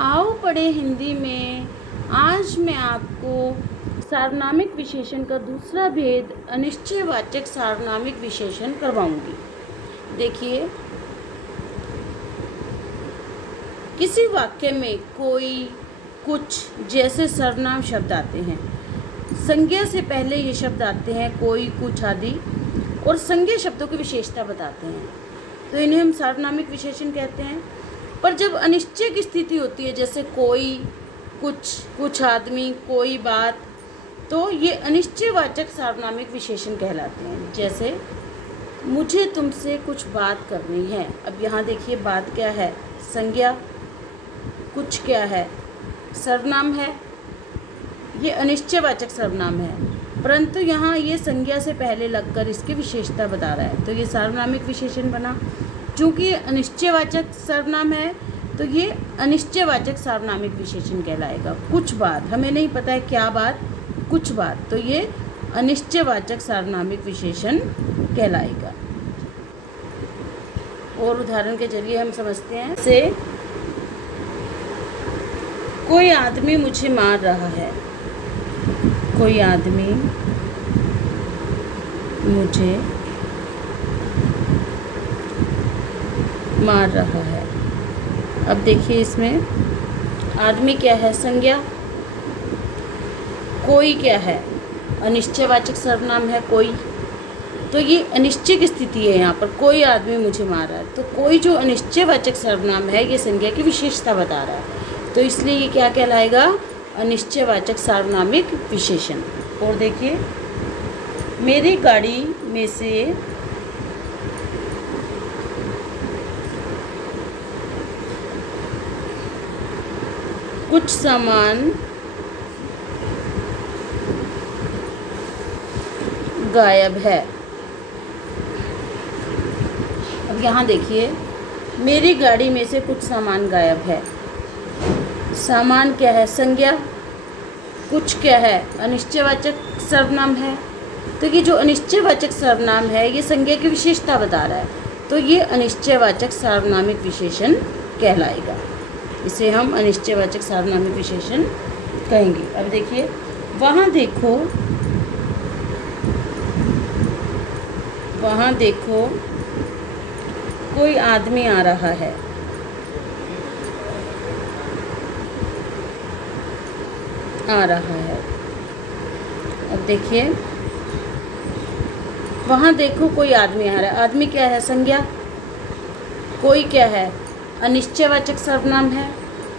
आओ पढ़े हिंदी में। आज मैं आपको सार्वनामिक विशेषण का दूसरा भेद अनिश्चयवाचक सार्वनामिक विशेषण करवाऊंगी। देखिए, किसी वाक्य में कोई, कुछ जैसे सर्वनाम शब्द आते हैं। संज्ञा से पहले ये शब्द आते हैं कोई, कुछ आदि, और संज्ञा शब्दों की विशेषता बताते हैं, तो इन्हें हम सार्वनामिक विशेषण कहते हैं। पर जब अनिश्चय की स्थिति होती है, जैसे कोई, कुछ आदमी, कोई बात, तो ये अनिश्चयवाचक सार्वनामिक विशेषण कहलाते हैं। जैसे मुझे तुमसे कुछ बात करनी है। अब यहाँ देखिए, बात क्या है? संज्ञा। कुछ क्या है? सर्वनाम है। ये अनिश्चयवाचक सर्वनाम है, परंतु यहाँ ये संज्ञा से पहले लगकर इसकी विशेषता बता रहा है, तो ये सार्वनामिक विशेषण बना। चूँकि ये अनिश्चयवाचक सर्वनाम है, तो ये अनिश्चयवाचक सार्वनामिक विशेषण कहलाएगा। कुछ बात, हमें नहीं पता है क्या बात, कुछ बात, तो ये अनिश्चयवाचक सार्वनामिक विशेषण कहलाएगा। और उदाहरण के जरिए हम समझते हैं। से कोई आदमी मुझे मार रहा है। कोई आदमी मुझे मार रहा है। अब देखिए, इसमें आदमी क्या है? संज्ञा। कोई क्या है? अनिश्चयवाचक सर्वनाम है कोई, तो ये अनिश्चय की स्थिति है। यहाँ पर कोई आदमी मुझे मार रहा है, तो कोई जो अनिश्चयवाचक सर्वनाम है, ये संज्ञा की विशेषता बता रहा है, तो इसलिए ये क्या कहलाएगा? अनिश्चयवाचक सार्वनामिक विशेषण। और देखिए, मेरी गाड़ी में से कुछ सामान गायब है। अब यहाँ देखिए, मेरी गाड़ी में से कुछ सामान गायब है। सामान क्या है? संज्ञा। कुछ क्या है? अनिश्चयवाचक सर्वनाम है, तो ये जो अनिश्चयवाचक सर्वनाम है, ये संज्ञा की विशेषता बता रहा है, तो ये अनिश्चयवाचक सार्वनामिक विशेषण कहलाएगा। इसे हम अनिश्चयवाचक सार्वनामिक विशेषण कहेंगे। अब देखिए, वहाँ देखो, वहाँ देखो कोई आदमी आ रहा है। आ रहा है। अब देखिए, वहाँ देखो कोई आदमी आ रहा है। आदमी क्या है? संज्ञा। कोई क्या है? अनिश्चयवाचक सर्वनाम है,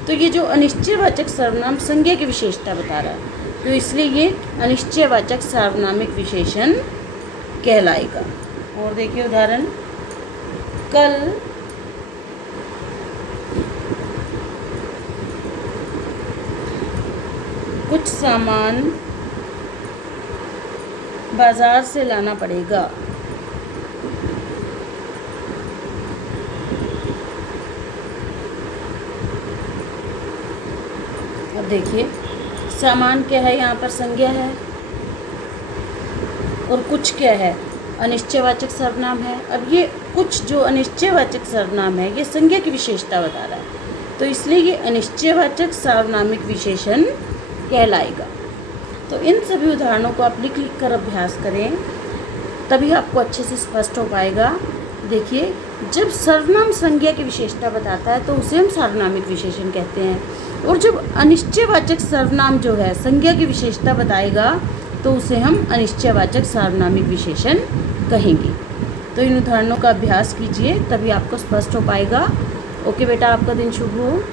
तो ये जो अनिश्चयवाचक सर्वनाम संज्ञा की विशेषता बता रहा है, तो इसलिए ये अनिश्चयवाचक सार्वनामिक विशेषण कहलाएगा। और देखिए उदाहरण, कल कुछ सामान बाजार से लाना पड़ेगा। अब देखिए, सामान क्या है? यहाँ पर संज्ञा है, और कुछ क्या है? अनिश्चयवाचक सर्वनाम है। अब ये कुछ जो अनिश्चयवाचक सर्वनाम है, ये संज्ञा की विशेषता बता रहा है, तो इसलिए ये अनिश्चयवाचक सार्वनामिक विशेषण कहलाएगा। तो इन सभी उदाहरणों को आप लिख कर अभ्यास करें, तभी आपको अच्छे से स्पष्ट हो पाएगा। देखिए, जब सर्वनाम संज्ञा की विशेषता बताता है, तो उसे हम सार्वनामिक विशेषण कहते हैं, और जब अनिश्चयवाचक सर्वनाम जो है संज्ञा की विशेषता बताएगा, तो उसे हम अनिश्चयवाचक सार्वनामिक विशेषण कहेंगे। तो इन उदाहरणों का अभ्यास कीजिए, तभी आपको स्पष्ट हो पाएगा। ओके बेटा, आपका दिन शुभ हो।